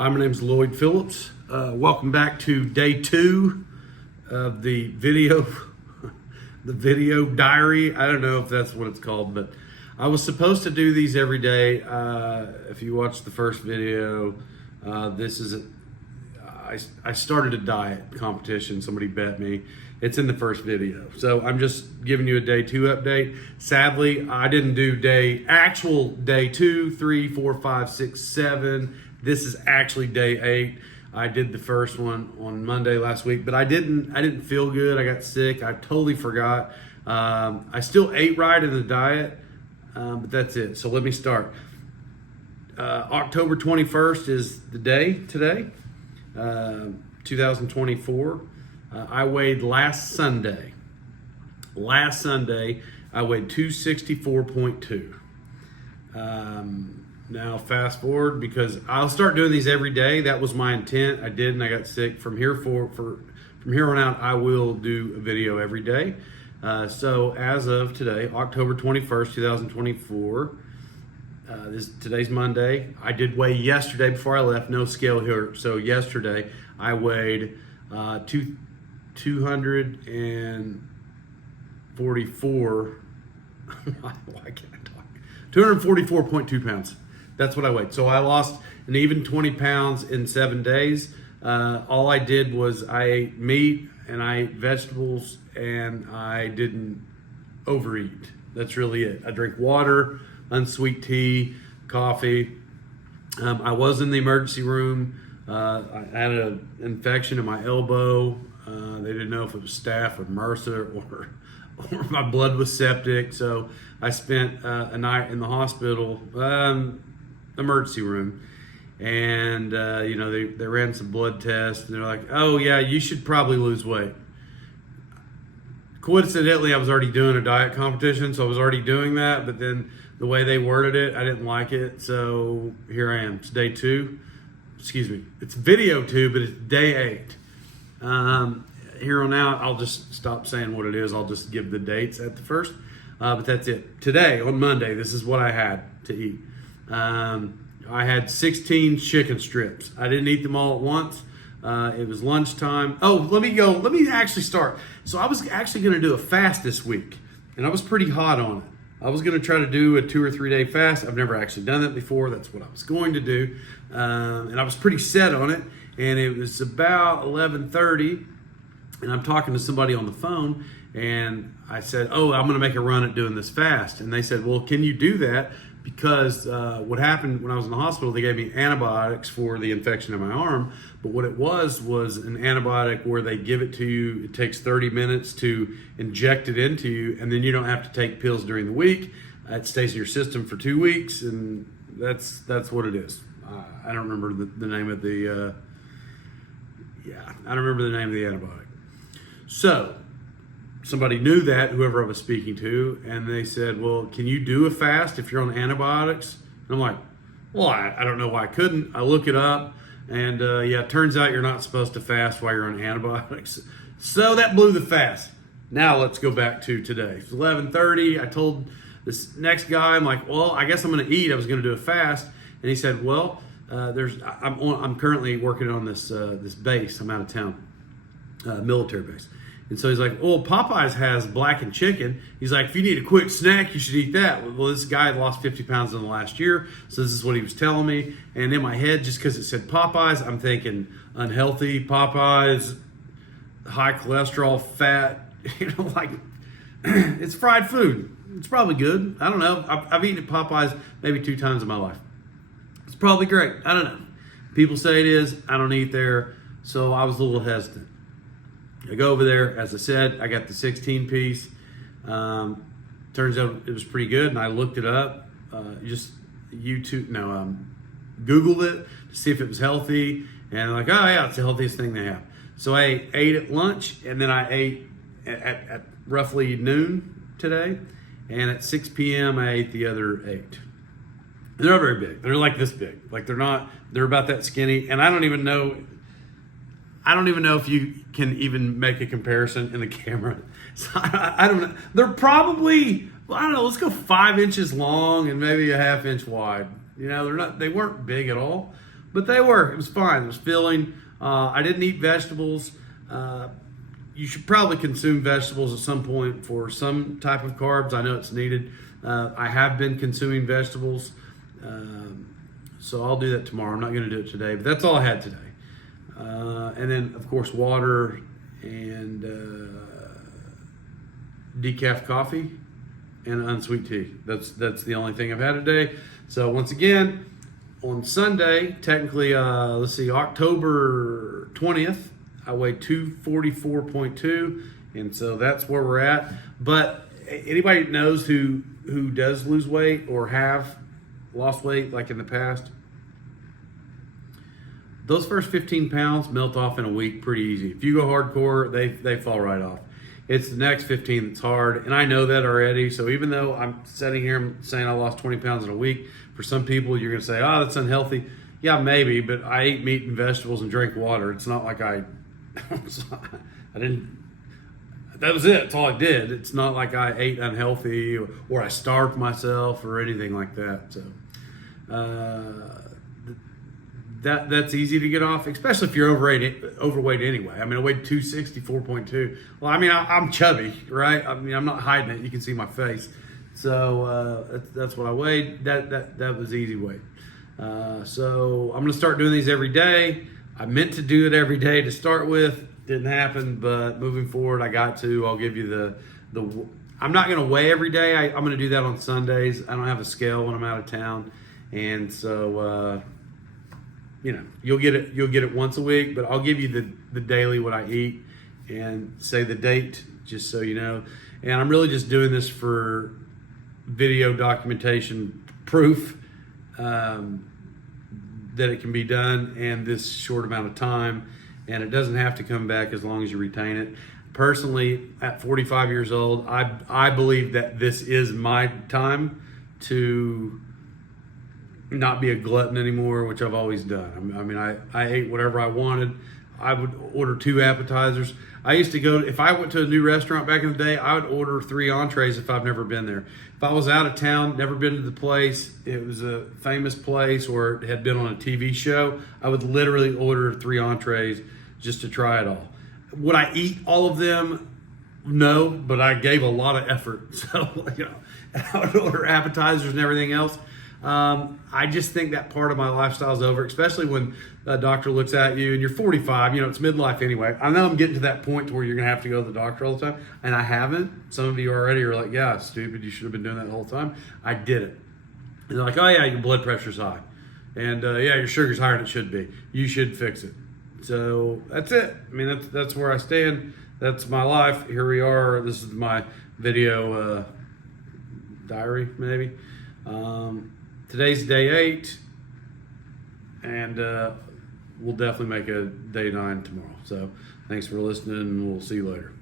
Hi, my name's Lloyd Phillips. Welcome back to day 2 of the video diary. I don't know if that's what it's called, but I was supposed to do these every day. If you watched the first video, I started a diet competition. Somebody bet me. It's in the first video. So I'm just giving you a day 2 update. Sadly, I didn't do actual day 2, 3, 4, 5, 6, 7. This is actually day 8. I did the first one on Monday last week, but I didn't feel good. I got sick. I totally forgot. I still ate right in the diet, but that's it. So let me start. October 21st is the day today, 2024. I weighed last Sunday. Last Sunday, I weighed 264.2. Now fast forward, because I'll start doing these every day. That was my intent. I did, and I got sick. From here on out, I will do a video every day. So as of today, October 21st, 2024, today's Monday. I did weigh yesterday before I left. No scale here. So yesterday I weighed 244. Why can't I talk? 244.2 pounds. That's what I weighed. So I lost an even 20 pounds in 7 days. All I did was I ate meat and I ate vegetables and I didn't overeat. That's really it. I drink water, unsweet tea, coffee. I was in the emergency room. I had an infection in my elbow. They didn't know if it was staph or MRSA or my blood was septic. So I spent a night in the hospital, emergency room, and they ran some blood tests, and they're like, "Oh yeah, you should probably lose weight." Coincidentally, I was already doing a diet competition, so I was already doing that, but then the way they worded it, I didn't like it, so here I am. It's day 2. Excuse me. It's video 2, but it's day 8. Here on out, I'll just stop saying what it is. I'll just give the dates at the first, but that's it. Today, on Monday, this is what I had to eat. I had 16 chicken strips. I didn't eat them all at once. It was lunchtime. Oh, let me actually start. So I was actually going to do a fast this week, and I was pretty hot on it. I was going to try to do a 2 or 3 day fast. I've never actually done that before. That's what I was going to do. And I was pretty set on it. And it was about 11:30, and I'm talking to somebody on the phone, and I said, "Oh, I'm going to make a run at doing this fast." And they said, "Well, can you do that? Because what happened when I was in the hospital, they gave me antibiotics for the infection in my arm, but what it was an antibiotic where they give it to you. It takes 30 minutes to inject it into you, and then you don't have to take pills during the week. It stays in your system for 2 weeks, and that's what it is. I don't remember the name of the I don't remember the name of the antibiotic. So somebody knew that, whoever I was speaking to, and they said, "Well, can you do a fast if you're on antibiotics?" And I'm like, "Well, I don't know why I couldn't." I look it up, and it turns out you're not supposed to fast while you're on antibiotics. So that blew the fast. Now let's go back to today. It's 11:30. I told this next guy, I'm like, "Well, I guess I'm going to eat. I was going to do a fast." And he said, "Well, I'm currently working on this base. I'm out of town, military base." And so he's like, "Oh, Popeyes has blackened chicken." He's like, "If you need a quick snack, you should eat that." Well, this guy had lost 50 pounds in the last year, so this is what he was telling me. And in my head, just because it said Popeyes, I'm thinking unhealthy Popeyes, high cholesterol, fat. Like it's fried food. It's probably good. I don't know. I've eaten at Popeyes maybe 2 times in my life. It's probably great. I don't know. People say it is. I don't eat there, so I was a little hesitant. I go over there, as I said, I got the 16 piece. Turns out it was pretty good, and I looked it up. Googled it to see if it was healthy, and I'm like, "Oh yeah, it's the healthiest thing they have." So I ate at lunch, and then I ate at roughly noon today, and at 6 p.m. I ate the other 8. They're not very big. They're like this big. Like they're about that skinny, and I don't even know if you can even make a comparison in the camera. So I don't know. They're probably, I don't know, let's go 5 inches long and maybe a 1/2 inch wide. They weren't big at all, but they were. It was fine. It was filling. I didn't eat vegetables. You should probably consume vegetables at some point for some type of carbs. I know it's needed. I have been consuming vegetables, so I'll do that tomorrow. I'm not going to do it today, but that's all I had today. And then, of course, water and decaf coffee and unsweet tea. That's the only thing I've had today. So once again, on Sunday, technically, let's see, October 20th, I weighed 244.2, and so that's where we're at. But anybody that knows who does lose weight or have lost weight like in the past, those first 15 pounds melt off in a week pretty easy. If you go hardcore, they fall right off. It's the next 15 that's hard, and I know that already. So even though I'm sitting here saying I lost 20 pounds in a week, for some people you're going to say, oh, that's unhealthy. Yeah, maybe, but I ate meat and vegetables and drank water. It's not like I didn't, that was it. That's all I did. It's not like I ate unhealthy or I starved myself or anything like that. So that's easy to get off, especially if you're overweight anyway. I mean, I weighed 264.2. Well, I mean, I'm chubby, right? I mean, I'm not hiding it. You can see my face. So that's what I weighed. That was easy weight. So I'm going to start doing these every day. I meant to do it every day to start with. Didn't happen, but moving forward, I got to. I'll give you the I'm not going to weigh every day. I'm going to do that on Sundays. I don't have a scale when I'm out of town. And so, you'll get it once a week, but I'll give you the daily what I eat and say the date, just so you know. And I'm really just doing this for video documentation proof that it can be done in this short amount of time, and it doesn't have to come back as long as you retain it. Personally, at 45 years old, I believe that this is my time to not be a glutton anymore, which I've always done. I mean, I ate whatever I wanted. I would order 2 appetizers. I used to go, if I went to a new restaurant back in the day, I would order 3 entrees if I've never been there. If I was out of town, never been to the place, it was a famous place or it had been on a TV show, I would literally order 3 entrees just to try it all. Would I eat all of them? No, but I gave a lot of effort. So, I would order appetizers and everything else. I just think that part of my lifestyle is over, especially when a doctor looks at you and you're 45, it's midlife anyway. I know I'm getting to that point to where you're going to have to go to the doctor all the time, and I haven't. Some of you already are like, yeah, stupid, you should have been doing that the whole time. I did it. And they're like, oh yeah, your blood pressure's high. And yeah, your sugar's higher than it should be. You should fix it. So that's it. I mean, that's where I stand. That's my life. Here we are. This is my video diary, maybe. Today's day 8, and we'll definitely make a day 9 tomorrow. So thanks for listening, and we'll see you later.